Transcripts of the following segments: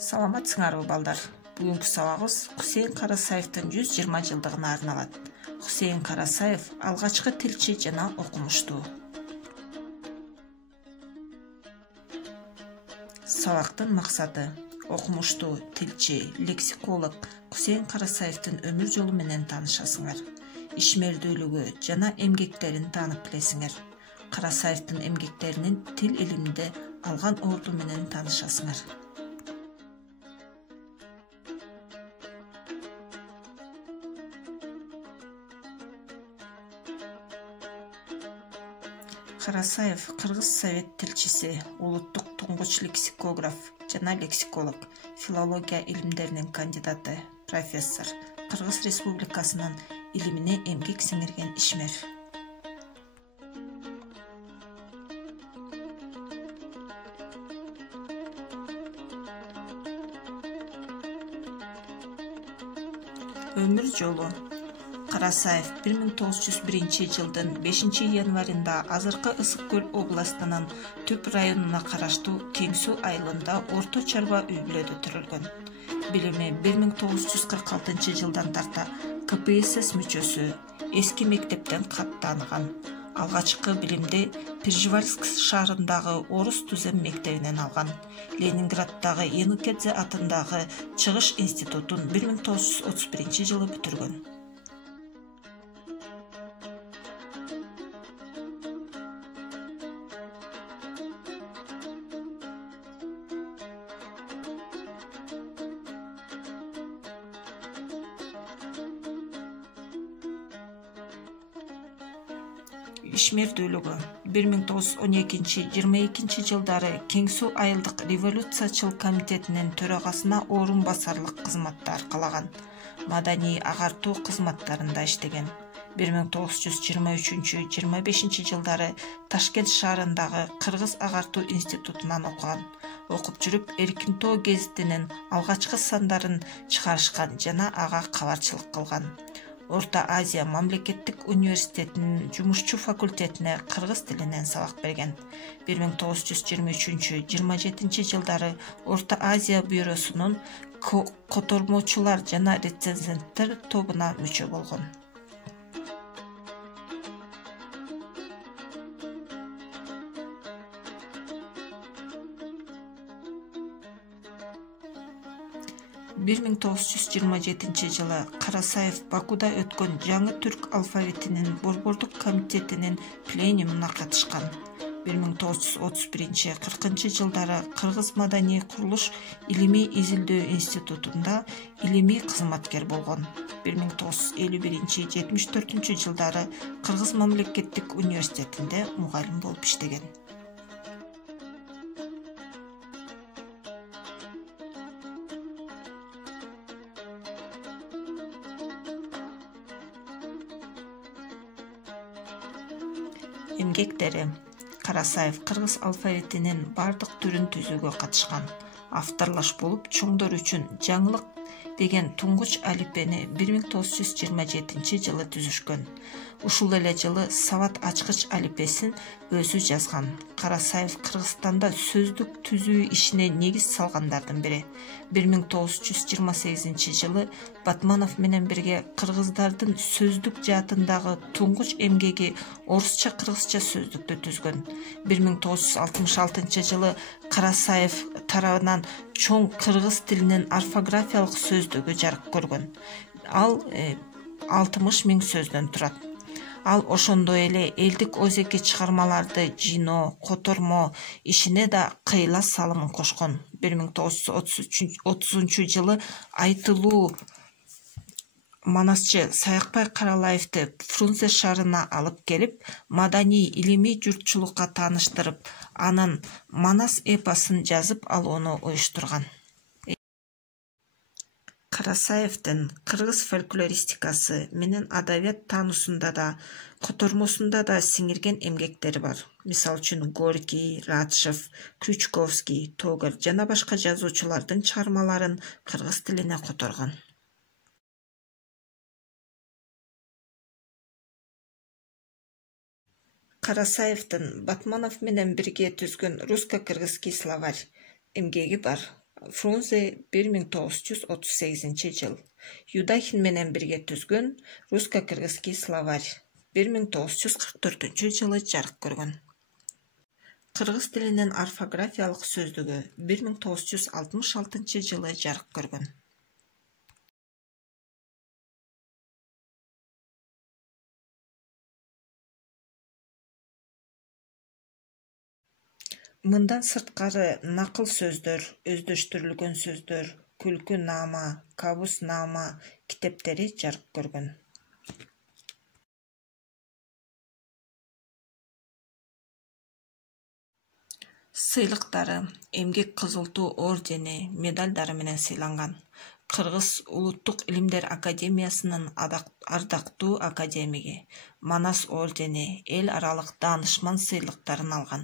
Саламатсыңарбы балдар. Бүгүнкү сабагыбыз Хусейин Карасаевдин 120 жылдыгына арналат. Хусейин Карасаев алгачкы тилчи жана окумуштуу. Сабактын максаты окумуштуу тилчи, лексиколог Хусейин Карасаевдин өмүр жолу менен таанышасыңар. Ишмердүүлүгү жана эмгектерин таанып билесиңер. Карасаевдин эмгектеринин тил илиминде алган орду менен таанышасыңар. Карасаев Кыргыз Совет тилчиси, улуттук туңгуч лексикограф жана лексиколог, филология илимдеринин кандидаты, профессор, Кыргыз Республикасынын илимине эмгек сиңирген ишмер. Өмүр жолу Карасаев 1901 жылдын 5 январында азыркы Ысык көл областынын Түп районуна караштуу Кең Суу айылында орто чарба үй-бүлөдө төрөлгөн. Билими 1946 жылдан тарта КПСС мүчөсү, эски мектептен кат тааныган. Алгачкы билимди Пржевальск шаарындагы Орус түзем мектебинен алган. Ленинграддагы Янукедзе атындагы Чыгыш институтун 1931 жылы бүтүргөн. Ишмердүүлүгү 1912-22 жылдары Кең Суу айылдык революциячыл комитетинин төрагасына орун басарлык кызматты аркалаган. Маданий агартуу кызматтарында иштеген. 1923-25 жылдары Ташкент шаарындагы Кыргыз агартуу институтунан окуган. Окуп жүрүп Эркин-Тоо гезитинин алгачкы сандарын чыгарышкан жана ага кабарчылык кылган. Орта Азия мамлекеттик университетинин жумушчу факультетине кыргыз тилинен сабак берген. 1923-27 жылдары Орта Азия бюросунун котормочулар жана рецензенттер тобуна мүчө болгон. Бир 1927 жылы Карасаев Бакуда өткөн жаңы түрк алфавитинин борбордук комитетинин пленумуна катышкан. 1931-40 жылдары Кыргыз маданий курулуш илимий изилдөө институтунда илимий кызматкер болгон. 1951-74 жылдары Кыргыз мамлекеттик университетинде мугалим болуп иштеген. Эмгектери Карасаев кыргыз алфавитинин бардык түрүн түзүүгө катышкан. Авторлаш болуп чоңдор үчүн жаңылык деген туңгуч алифбени 1927 жылы түзүшкөн. Ушул эле жылы сабат ачкыч алифбесин өзү жазган. Карасаев Кыргызстанда сөздүк түзүү ишине негиз салгандардын бири. 1928 жылы Батманов менен бирге кыргыздардын сөздүк жаатындагы туңгуч эмгеги орусча-кыргызча сөздүктү түзгөн. 1966 жылы Карасаев тарабынан чоң кыргыз тилинин орфографиялык сөздүгү жарык көргөн. Ал 60 000 сөздөн турат. Ал ошондой эле элдик өзеки чыгармаларды жиноо, котормо ишине да кыйла салымын кошкон. 1930 жылы айтылуу манасчы Саякбай Каралаевди Фрунзе шаарына алып келип, маданий илимий журтчулукка тааныштырып, анын Манас эпосун жазып алууну уюштурган. Карасаевдин кыргыз фольклористикасы менен адабият таануусунда да, котормосунда да сиңирген эмгектери бар. Мисалы үчүн Горький, Радышев, Крючковский, Тогер жана башка жазуучулардын чыгармаларын кыргыз тилине которгон. Карасаевдин Батманов менен бирге түзгөн русско-кыргызский словарь эмгеги бар. Фрунзе 1938 жыл. Юдахин менен бирге түзгөн русско-кыргызский словарь 1944 жылы жарык көргөн. Кыргыз тилинин орфографиялык сөздүгү 1966 жылы жарык көргөн. Мындан сырткары накыл сөздөр, өздөштүрүлгөн сөздөр, күлкү наама, кабус наама китептери жарык көргөн. Сыйлыктары: Эмгек Кызыл Туу ордени, медалдары менен сыйланган. Кыргыз Улуттук Илимдер Академиясынын ардактуу академиги, Манас ордени, эл аралык даанышман сыйлыктарын алган.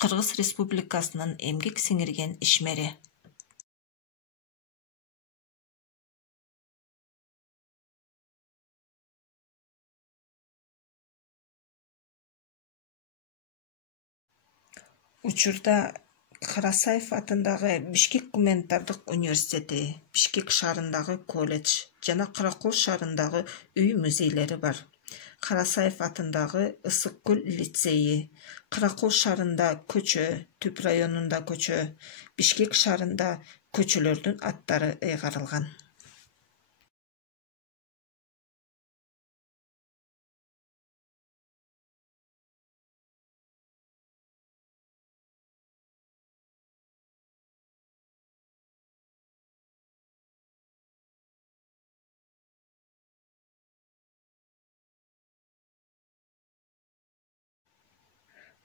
Кыргыз Республикасынын эмгек сиңирген ишмери. Учурда Карасаев атындагы Бишкек гуманитардык университети, Бишкек шаарындагы колледж жана Каракол шаарындагы үй-музейлери бар. Карасаев атындагы Ысык көл лицейи, Каракол шаарында көчө, Түп районунда көчө, Бишкек шаарында көчөлөрдүн аттары ыйгарылган.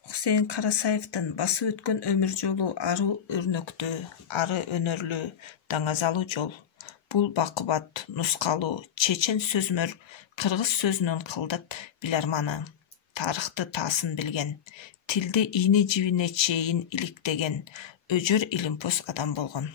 Хусейин Карасаевдин басып өткөн өмүр жолу ары өрнөктүү, ары өнөрлүү, даңазалуу жол. Бул бакубат, нускалуу, чечен сөзмөр кыргыз сөзүнүн кылдат биларманы, тарыхты таасын билген, тилди ийне жибине чейин иликтеген, өжөр илимпоз адам болгон.